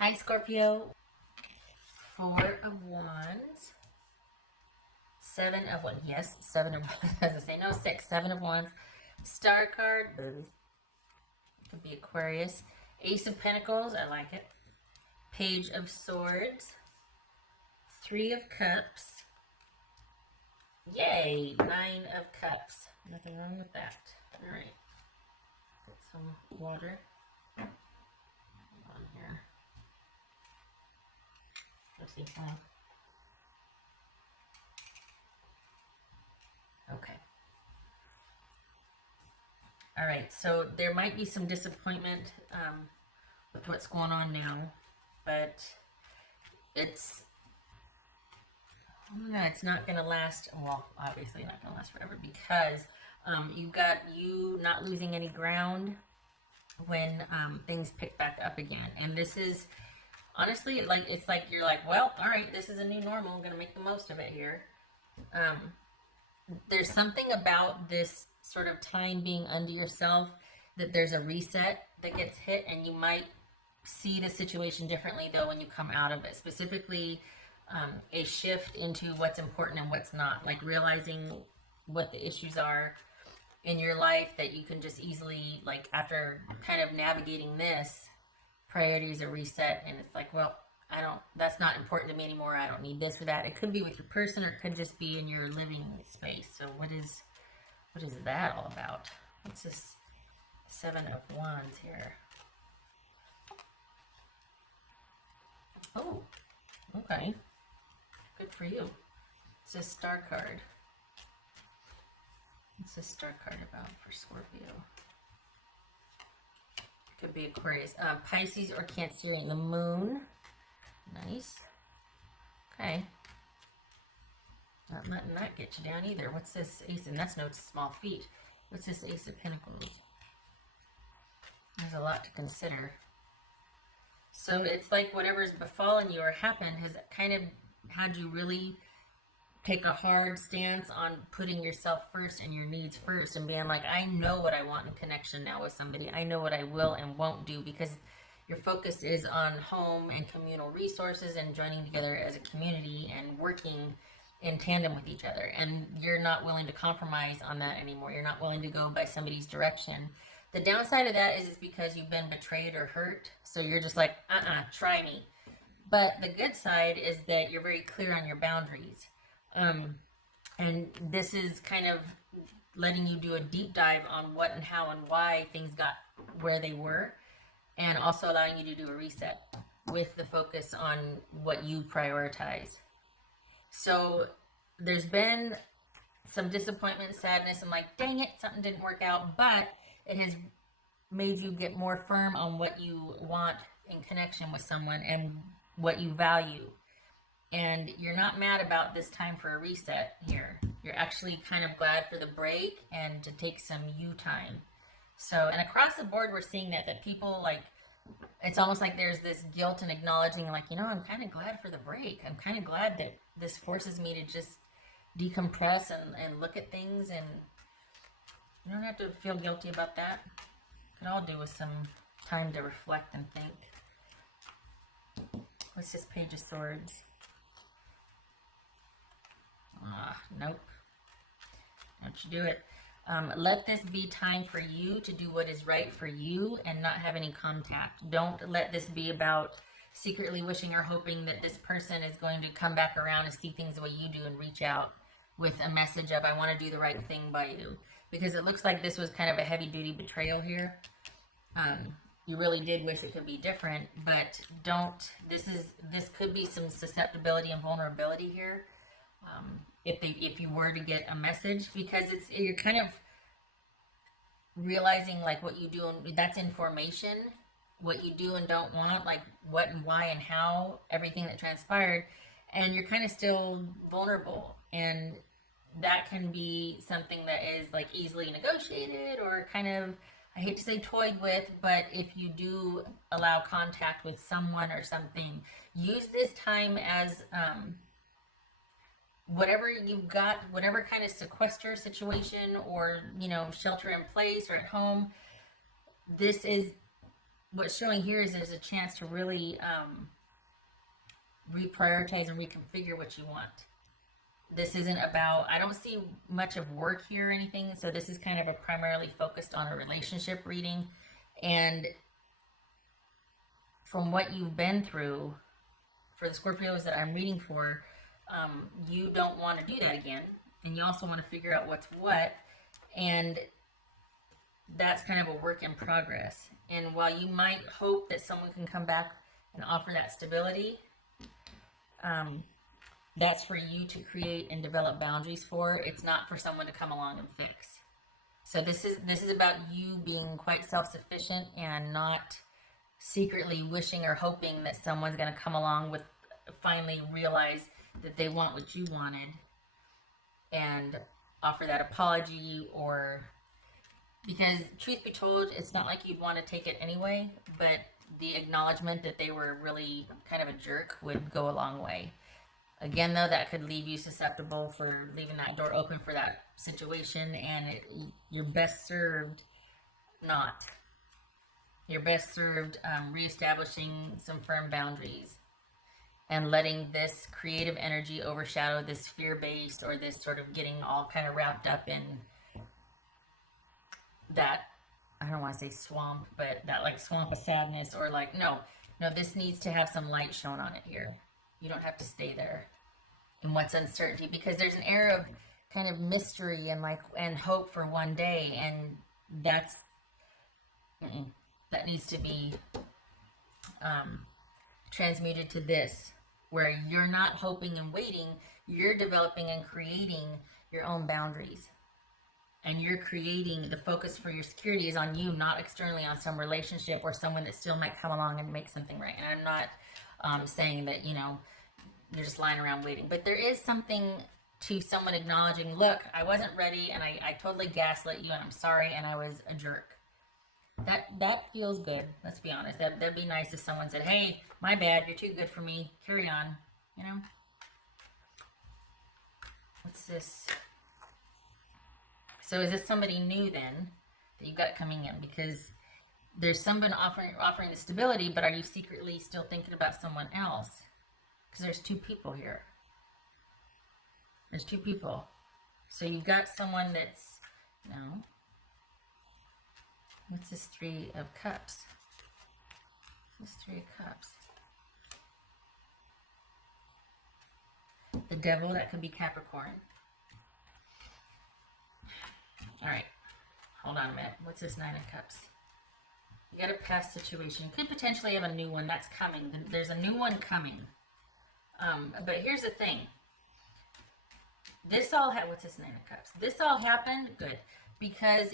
Hi, Scorpio. Four of Wands. Seven of Wands. Yes, seven of Wands. As I say, no, six. Seven of Wands. Star card. Could be Aquarius. Ace of Pentacles. I like it. Page of Swords. Three of Cups. Yay! Nine of Cups. Nothing wrong with that. All right. Get some water. On here. Let's see. Okay. All right. So there might be some disappointment with what's going on now, but it's not going to last. Well, obviously not going to last forever because you've got you not losing any ground when things pick back up again. And this is honestly like it's like you're like, well, all right, this is a new normal. I'm going to make the most of it here. There's something about this sort of time being under yourself that there's a reset that gets hit, and you might see the situation differently though when you come out of it. Specifically, a shift into what's important and what's not, like realizing what the issues are in your life that you can just easily, like after kind of navigating this, priorities are reset, and it's like, well, that's not important to me anymore. I don't need this or that. It could be with your person, or it could just be in your living space. So what is that all about? What's this Seven of Wands here? Oh, okay. Good for you. It's a star card. What's a star card about for Scorpio? Could be Aquarius. Pisces or Cancerian. The moon. Nice. Okay. Not letting that get you down either. What's this ace? And that's no small feat. What's this Ace of Pentacles? There's a lot to consider. So it's like whatever's befallen you or happened has kind of had you really take a hard stance on putting yourself first and your needs first and being like, I know what I want in connection now with somebody. I know what I will and won't do, because your focus is on home and communal resources and joining together as a community and working in tandem with each other. And you're not willing to compromise on that anymore. You're not willing to go by somebody's direction. The downside of that is it's because you've been betrayed or hurt. So you're just like, try me. But the good side is that you're very clear on your boundaries. And this is kind of letting you do a deep dive on what and how and why things got where they were, and also allowing you to do a reset with the focus on what you prioritize. So there's been some disappointment, sadness, and like, dang it, something didn't work out, but it has made you get more firm on what you want in connection with someone and what you value. And you're not mad about this time for a reset here. You're actually kind of glad for the break and to take some you time. So, and across the board, we're seeing that people, like, it's almost like there's this guilt and acknowledging, like, I'm kind of glad for the break. I'm kind of glad that this forces me to just decompress and look at things, and you don't have to feel guilty about that. It could all do with some time to reflect and think. What's this Page of Swords? Nope. Don't you do it. Let this be time for you to do what is right for you and not have any contact. Don't let this be about secretly wishing or hoping that this person is going to come back around and see things the way you do and reach out with a message of, I want to do the right thing by you. Because it looks like this was kind of a heavy-duty betrayal here. You really did wish it could be different, but don't. This could be some susceptibility and vulnerability here. If you were to get a message, because you're kind of realizing like what you do, and that's information, what you do and don't want, like what and why and how, everything that transpired, and you're kind of still vulnerable, and that can be something that is like easily negotiated or kind of, I hate to say toyed with, but if you do allow contact with someone or something, use this time as whatever you've got, whatever kind of sequester situation or, shelter in place or at home, this is what's showing here is there's a chance to really reprioritize and reconfigure what you want. This isn't about, I don't see much of work here or anything, so this is kind of a primarily focused on a relationship reading. And from what you've been through, for the Scorpios that I'm reading for, you don't want to do that again. And you also want to figure out what's what. And that's kind of a work in progress. And while you might hope that someone can come back and offer that stability, that's for you to create and develop boundaries for. It's not for someone to come along and fix. So this is about you being quite self-sufficient and not secretly wishing or hoping that someone's going to come along with, finally realize that they want what you wanted and offer that apology. Or, because truth be told, it's not like you'd want to take it anyway, but the acknowledgement that they were really kind of a jerk would go a long way. Again, though, that could leave you susceptible for leaving that door open for that situation, and you're best served not. You're best served reestablishing some firm boundaries and letting this creative energy overshadow this fear-based, or this sort of getting all kind of wrapped up in that, I don't want to say swamp, but that like swamp of sadness, or like, no, this needs to have some light shown on it here. You don't have to stay there in what's uncertainty, because there's an air of kind of mystery and hope for one day, and that needs to be transmuted to this, where you're not hoping and waiting, you're developing and creating your own boundaries. And you're creating, the focus for your security is on you, not externally on some relationship or someone that still might come along and make something right. And I'm not saying that, you're just lying around waiting. But there is something to someone acknowledging, look, I wasn't ready, and I totally gaslit you, and I'm sorry, and I was a jerk. That feels good. Let's be honest. That'd be nice if someone said, hey, my bad, you're too good for me. Carry on. What's this? So is this somebody new then that you've got coming in? Because there's someone offering the stability, but are you secretly still thinking about someone else? Because there's two people here. There's two people. So you've got someone that's, what's this Three of Cups? This Three of Cups. The Devil, that could be Capricorn. All right, hold on a minute. What's this Nine of Cups? You got a past situation. You could potentially have a new one that's coming. There's a new one coming. But here's the thing. This all what's this Nine of Cups? This all happened, good, because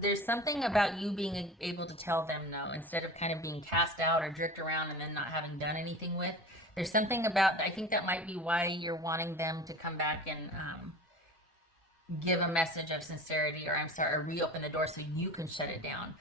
there's something about you being able to tell them no, instead of kind of being cast out or jerked around and then not having done anything with. There's something about, I think that might be why you're wanting them to come back and give a message of sincerity, or reopen the door so you can shut it down.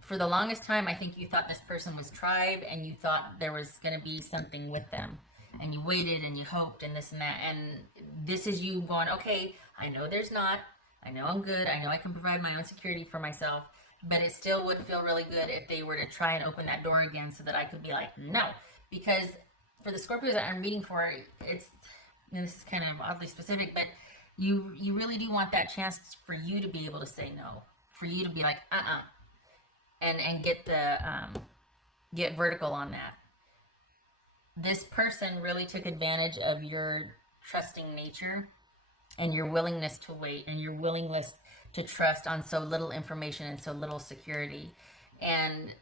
For the longest time, I think you thought this person was tribe, and you thought there was going to be something with them, and you waited and you hoped and this and that, and this is you going, okay, I know there's not, I know I'm good, I know I can provide my own security for myself, but it still would feel really good if they were to try and open that door again so that I could be like, no. Because for the Scorpios that I'm reading for, this is kind of oddly specific, but you really do want that chance for you to be able to say no, for you to be like, and get vertical on that. This person really took advantage of your trusting nature and your willingness to wait and your willingness to trust on so little information and so little security. And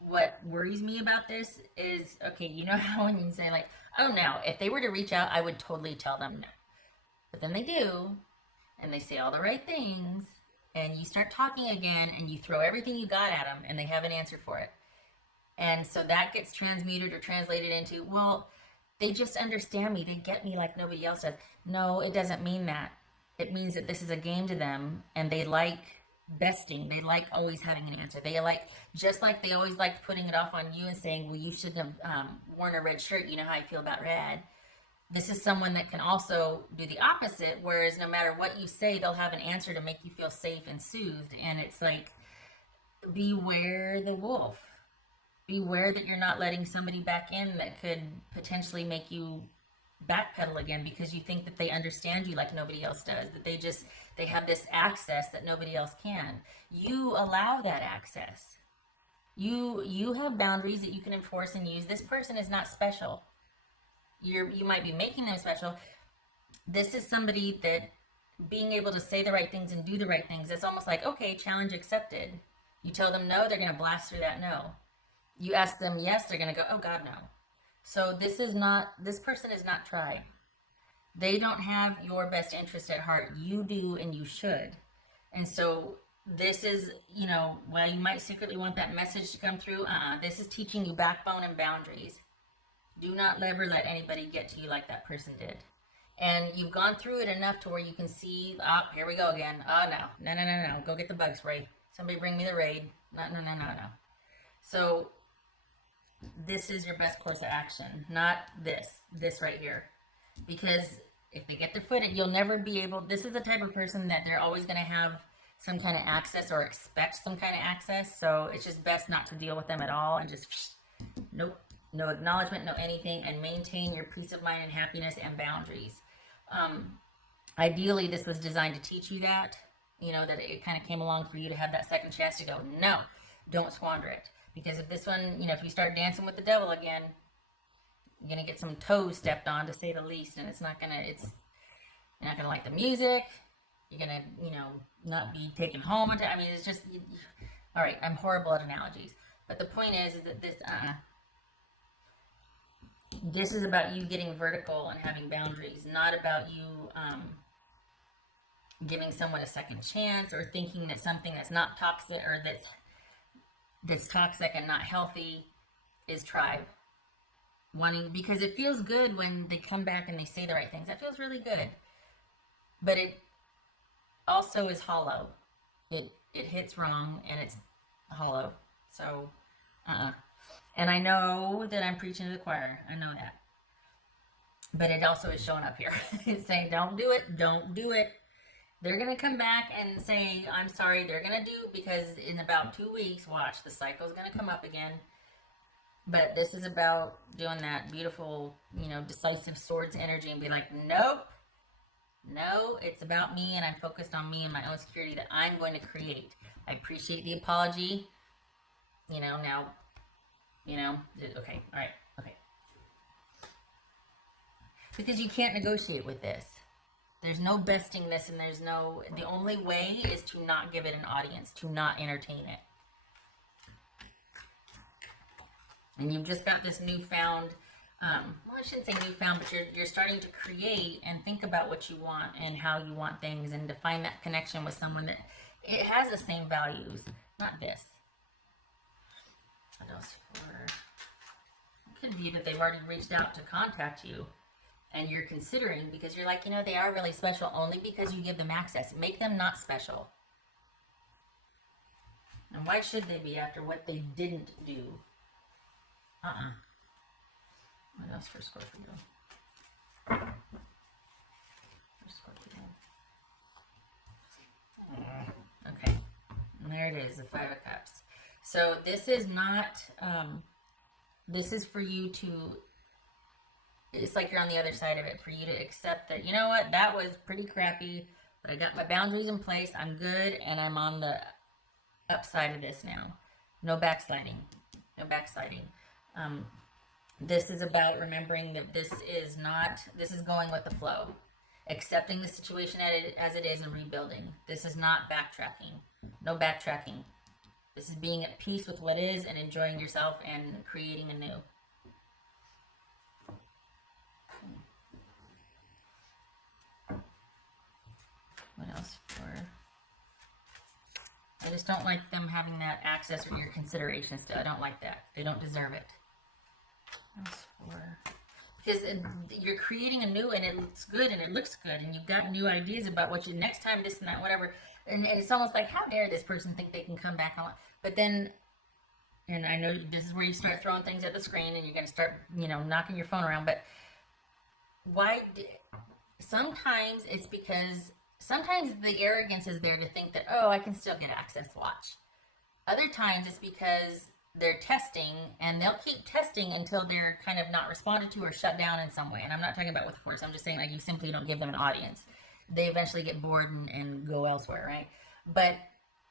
what worries me about this is, okay, you know how when you say like, oh no, if they were to reach out, I would totally tell them no. But then they do, and they say all the right things, and you start talking again, and you throw everything you got at them, and they have an answer for it. And so that gets transmuted or translated into, well, they just understand me. They get me like nobody else does. No, it doesn't mean that. It means that this is a game to them, and they like besting. They like always having an answer. They like, just like they always liked putting it off on you and saying, well, you shouldn't have worn a red shirt. You know how I feel about red. This is someone that can also do the opposite, whereas no matter what you say, they'll have an answer to make you feel safe and soothed. And it's like, beware the wolf. Beware that you're not letting somebody back in that could potentially make you backpedal again because you think that they understand you like nobody else does, that they have this access that nobody else can. You allow that access. You have boundaries that you can enforce and use. This person is not special. You might be making them special. This is somebody that being able to say the right things and do the right things, it's almost like, okay, challenge accepted. You tell them no, they're going to blast through that no. You ask them yes, they're going to go, oh God, no. So this person is not tribe. They don't have your best interest at heart. You do, and you should. And so this is, while you might secretly want that message to come through, this is teaching you backbone and boundaries. Do not ever let anybody get to you like that person did. And you've gone through it enough to where you can see, here we go again. Oh, no. Go get the bug spray. Somebody bring me the raid. No. So this is your best course of action, not this right here. Because if they get their foot in, you'll never be able, this is the type of person that they're always going to have some kind of access or expect some kind of access. So it's just best not to deal with them at all and just, nope, no acknowledgement, no anything, and maintain your peace of mind and happiness and boundaries. Ideally, this was designed to teach you that, that it kind of came along for you to have that second chance to go, no, don't squander it. Because if this one, if you start dancing with the devil again, you're going to get some toes stepped on, to say the least, and you're not going to like the music. You're going to, not be taken home. I mean, it's just, all right, I'm horrible at analogies. But the point is that this is about you getting vertical and having boundaries, not about you giving someone a second chance or thinking that something that's not toxic or that's toxic and not healthy is tribe. Because it feels good when they come back and they say the right things. That feels really good. But it also is hollow. It hits wrong and it's hollow. So, And I know that I'm preaching to the choir. I know that. But it also is showing up here. It's saying, don't do it. Don't do it. They're going to come back and say, I'm sorry. They're going to do, because in about 2 weeks, watch, the cycle's going to come up again. But this is about doing that beautiful, decisive swords energy and be like, nope. No, it's about me, and I'm focused on me and my own security that I'm going to create. I appreciate the apology. Now, okay, all right, okay. Because you can't negotiate with this. There's no besting this, and the only way is to not give it an audience, to not entertain it. And you've just got this newfound, I shouldn't say newfound, but you're starting to create and think about what you want and how you want things, and to find that connection with someone that it has the same values, not this. What else? It could be that they've already reached out to contact you, and you're considering, because you're like, they are really special only because you give them access. Make them not special. And why should they be after what they didn't do? What else for Scorpio? Okay. And there it is, the Five of Cups. So this is not, this is for you to, it's like you're on the other side of it, for you to accept that, that was pretty crappy, but I got my boundaries in place, I'm good, and I'm on the upside of this now. No backsliding. No backsliding. This is about remembering that this is going with the flow. Accepting the situation as it is and rebuilding. This is not backtracking. No backtracking. This is being at peace with what is and enjoying yourself and creating anew. What else for? I just don't like them having that access or your consideration still. I don't like that. They don't deserve it. What else for? Because you're creating anew, and it looks good, and it looks good, and you've got new ideas about what you next time, this and that, whatever. And it's almost like, how dare this person think they can come back on? But then, and I know this is where you start throwing things at the screen, and you're going to start, knocking your phone around. But sometimes it's because sometimes the arrogance is there to think that, oh, I can still get access. Watch. Other times it's because they're testing, and they'll keep testing until they're kind of not responded to or shut down in some way. And I'm not talking about with force. I'm just saying, like, you simply don't give them an audience. They eventually get bored and go elsewhere, right? But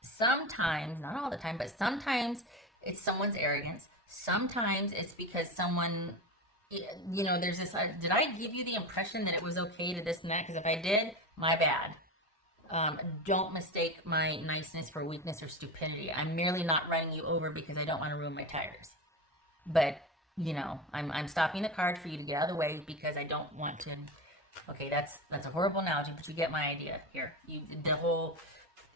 sometimes, not all the time, but sometimes it's someone's arrogance. Sometimes it's because someone, there's this, did I give you the impression that it was okay to this and that? Because if I did, my bad. Don't mistake my niceness for weakness or stupidity. I'm merely not running you over because I don't want to ruin my tires. But, I'm stopping the card for you to get out of the way because I don't want to. Okay, that's a horrible analogy, but you get my idea here. The whole,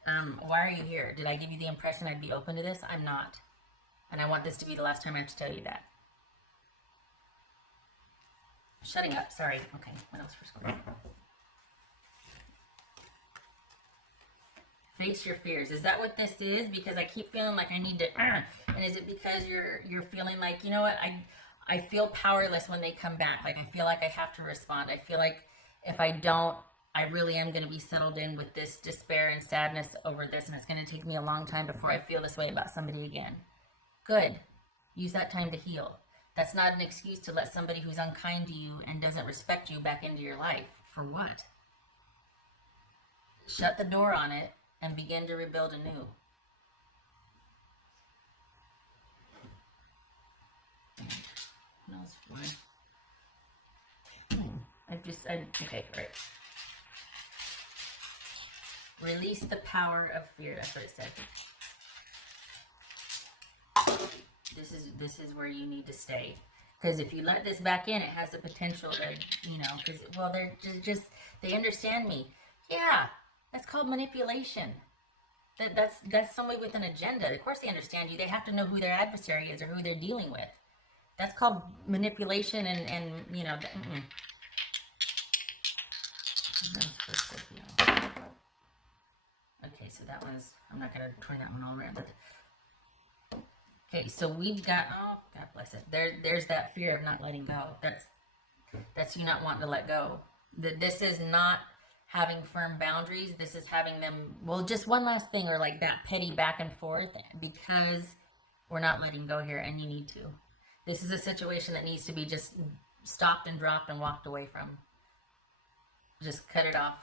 why are you here? Did I give you the impression I'd be open to this? I'm not. And I want this to be the last time I have to tell you that. Shutting up, sorry. Okay, what else for Scorpio? Face your fears. Is that what this is? Because I keep feeling like I need to, and is it because you're feeling like, you know what, I feel powerless when they come back. Like, I feel like I have to respond. I feel like if I don't, I really am going to be settled in with this despair and sadness over this, and it's going to take me a long time before I feel this way about somebody again. Good. Use that time to heal. That's not an excuse to let somebody who's unkind to you and doesn't respect you back into your life. For what? Shut the door on it and begin to rebuild anew. What else? Okay, right. Release the power of fear. That's what it said. This is where you need to stay. Because if you let this back in, it has the potential to, because, well, they're just, they understand me. Yeah, that's called manipulation. That's somebody with an agenda. Of course they understand you. They have to know who their adversary is or who they're dealing with. That's called manipulation and Okay, so that was, I'm not going to turn that one all around. Okay, so we've got, oh, God bless it. There's that fear of not letting go. That's you not wanting to let go. This is not having firm boundaries. This is having them, well, just one last thing, or like that petty back and forth, because we're not letting go here, and you need to. This is a situation that needs to be just stopped and dropped and walked away from. Just cut it off,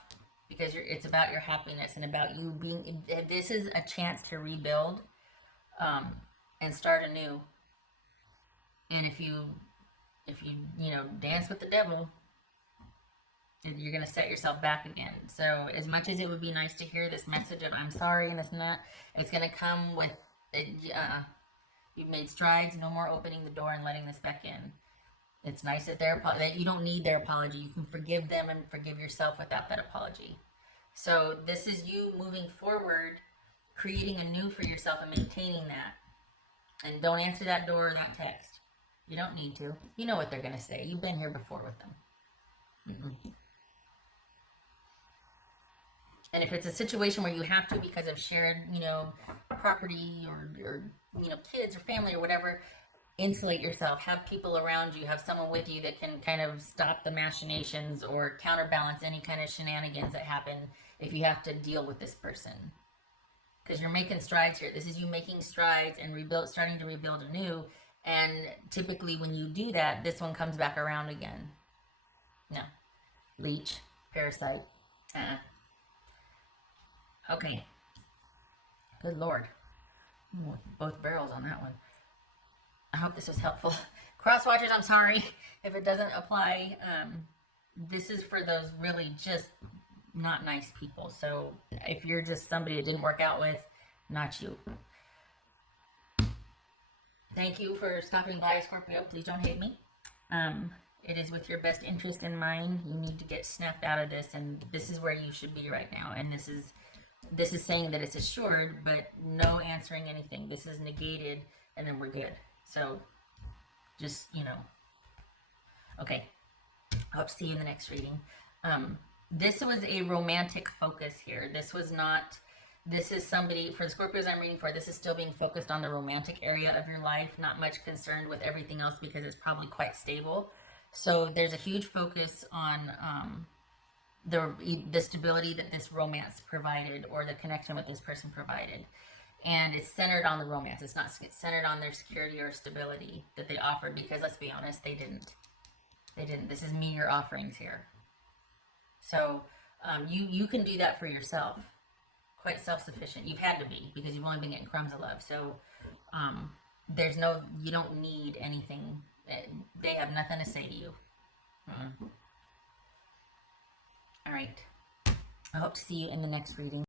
because it's about your happiness and about you being, this is a chance to rebuild and start anew. And if you dance with the devil, you're going to set yourself back again. So as much as it would be nice to hear this message of I'm sorry and this and that, it's going to come with, you've made strides, no more opening the door and letting this back in. It's nice that that you don't need their apology. You can forgive them and forgive yourself without that apology. So this is you moving forward, creating anew for yourself and maintaining that. And don't answer that door or that text. You don't need to. You know what they're going to say. You've been here before with them. And if it's a situation where you have to because of shared, property or kids or family or whatever, insulate yourself. Have people around you. Have someone with you that can kind of stop the machinations or counterbalance any kind of shenanigans that happen if you have to deal with this person. Because you're making strides here. This is you making strides and starting to rebuild anew. And typically when you do that, this one comes back around again. No. Leech. Parasite. Okay. Good Lord. Both barrels on that one. I hope this was helpful. Cross watchers, I'm sorry if it doesn't apply. This is for those really just not nice people. So if you're just somebody it didn't work out with, not you. Thank you for stopping by, Scorpio. Please don't hate me. It is with your best interest in mind. You need to get snapped out of this, and this is where you should be right now. And this is saying that it's assured, but no answering anything. This is negated, and then we're good. So, just, okay. I hope to see you in the next reading. This was a romantic focus here. This is somebody, for the Scorpios I'm reading for, this is still being focused on the romantic area of your life, not much concerned with everything else because it's probably quite stable. So there's a huge focus on the stability that this romance provided or the connection with this person provided. And it's centered on the romance. It's not centered on their security or stability that they offered, because let's be honest, they didn't. They didn't. This is meager offerings here. So you can do that for yourself. Quite self-sufficient. You've had to be, because you've only been getting crumbs of love. So there's no, you don't need anything. They have nothing to say to you. All right. I hope to see you in the next reading.